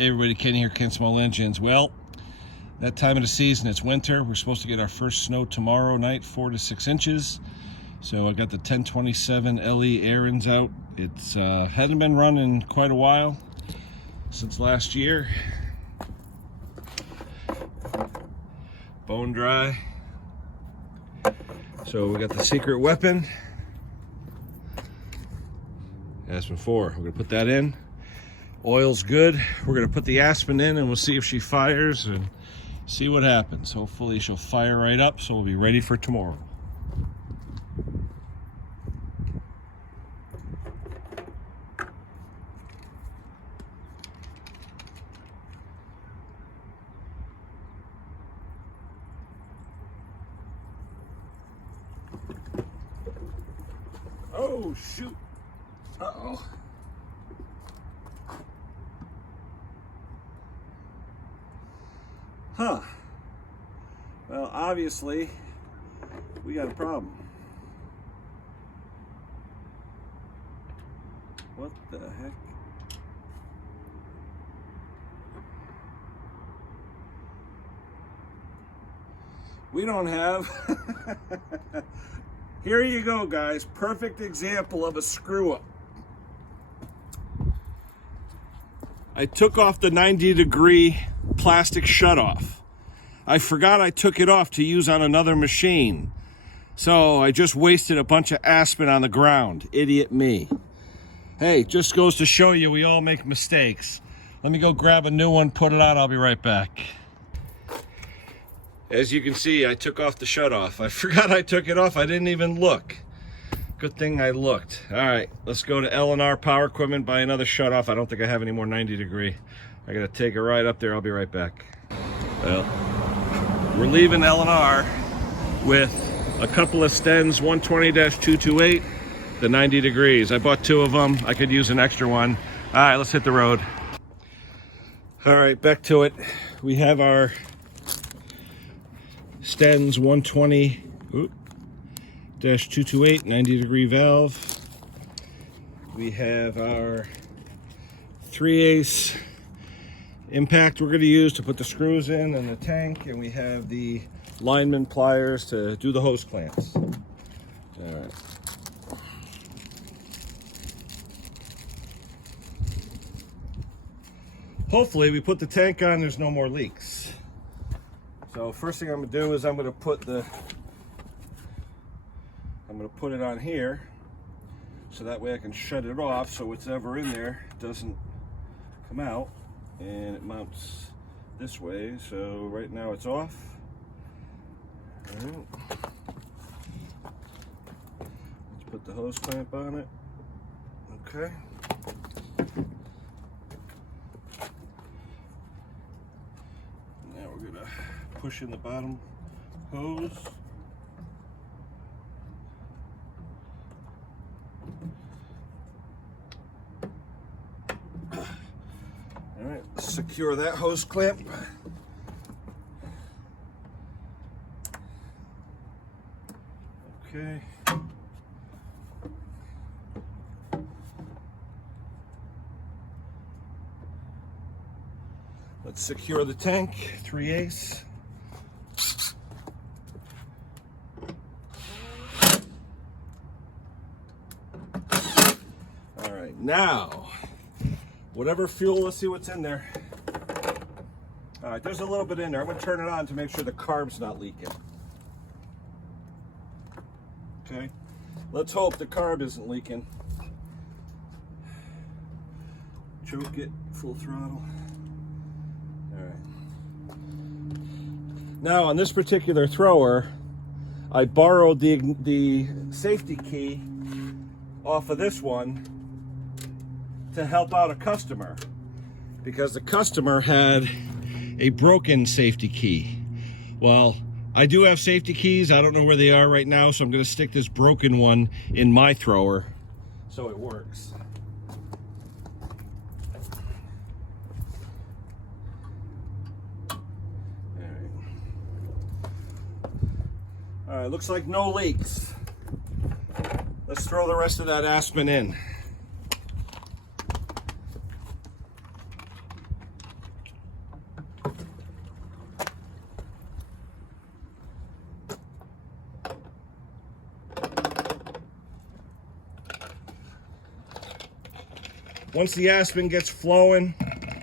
Hey everybody, Kenny here, Ken Small Engines. Well, that time of the season, it's winter. We're supposed to get our first snow tomorrow night, 4 to 6 inches. So I got the 1027 LE Ariens out. It's hadn't been running quite a while, since last year. Bone dry. So we got the secret weapon. As before, we're gonna put that in. Oil's good. We're gonna put the Aspen in and we'll see if she fires and see what happens. Hopefully she'll fire right up so we'll be ready for tomorrow. Oh shoot. Uh-oh. Huh. Well, obviously, we got a problem. What the heck? We don't have... Here you go, guys. Perfect example of a screw-up. I took off the 90-degree plastic shutoff. I forgot I took it off to use on another machine. So I just wasted a bunch of Aspen on the ground. Idiot me. Hey, just goes to show you we all make mistakes. Let me go grab a new one, put it on, I'll be right back. As you can see, I took off the shutoff. I forgot I took it off. I didn't even look. Good thing I looked. All right, let's go to L&R Power Equipment, buy another shutoff. I don't think I have any more 90-degree. I gotta take a ride up there. I'll be right back. Well, we're leaving L&R with a couple of Stens, 120-228, the 90 degrees. I bought 2 of them. I could use an extra one. All right, let's hit the road. All right, back to it. We have our Stens 120-228 90-degree valve. We have our 3/8 impact we're going to use to put the screws in and the tank, and we have the lineman pliers to do the hose clamps. All right. Hopefully we put the tank on, there's no more leaks. So first thing I'm going to do is I'm going to put it on here so that way I can shut it off so whatever in there doesn't come out, and it mounts this way. So right now it's off. All right. Let's put the hose clamp on it. Okay. Now we're gonna push in the bottom hose. All right, secure that hose clamp. Okay. Let's secure the tank, 3/8. All right, now, whatever fuel, let's see what's in there. All right, there's a little bit in there. I'm gonna turn it on to make sure the carb's not leaking. Okay, let's hope the carb isn't leaking. Choke it, full throttle. All right. Now on this particular thrower, I borrowed the safety key off of this one to help out a customer, because the customer had a broken safety key. Well, I do have safety keys. I don't know where they are right now, so I'm going to stick this broken one in my thrower so it works. All right, looks like no leaks. Let's throw the rest of that Aspen in. Once the Aspen gets flowing,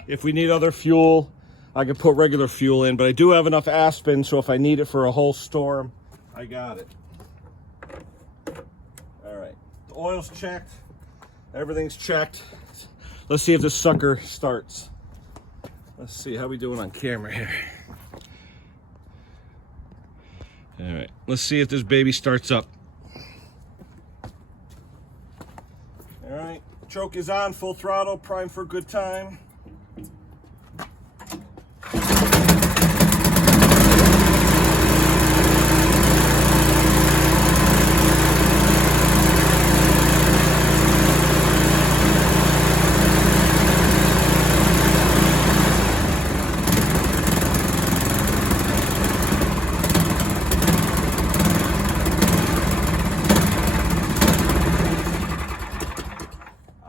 if we need other fuel, I can put regular fuel in, but I do have enough Aspen, so if I need it for a whole storm, I got it. All right, the oil's checked, everything's checked. Let's see if this sucker starts. Let's see how we doing on camera here. All right, let's see if this baby starts up. All right, choke is on, full throttle, prime for a good time.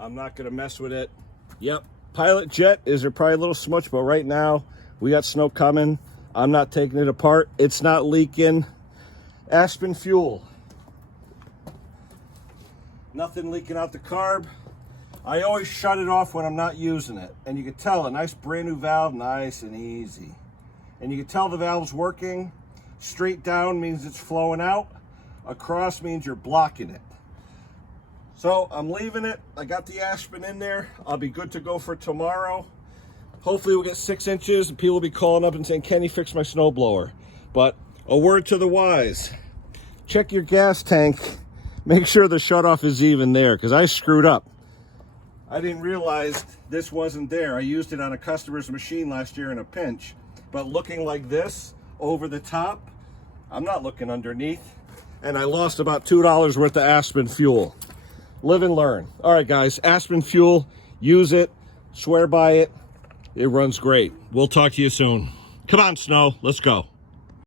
I'm not gonna mess with it. Yep, pilot jet is there probably a little smudge, but right now we got snow coming. I'm not taking it apart. It's not leaking. Aspen fuel. Nothing leaking out the carb. I always shut it off when I'm not using it. And you can tell a nice brand new valve, nice and easy. And you can tell the valve's working. Straight down means it's flowing out. Across means you're blocking it. So I'm leaving it. I got the Aspen in there. I'll be good to go for tomorrow. Hopefully we'll get 6 inches and people will be calling up and saying, Kenny, fix my snowblower. But a word to the wise, check your gas tank. Make sure the shutoff is even there, because I screwed up. I didn't realize this wasn't there. I used it on a customer's machine last year in a pinch. But looking like this over the top, I'm not looking underneath. And I lost about $2 worth of Aspen fuel. Live and learn. All right, guys, Aspen fuel, use it, swear by it. It runs great. We'll talk to you soon. Come on, Snow, let's go.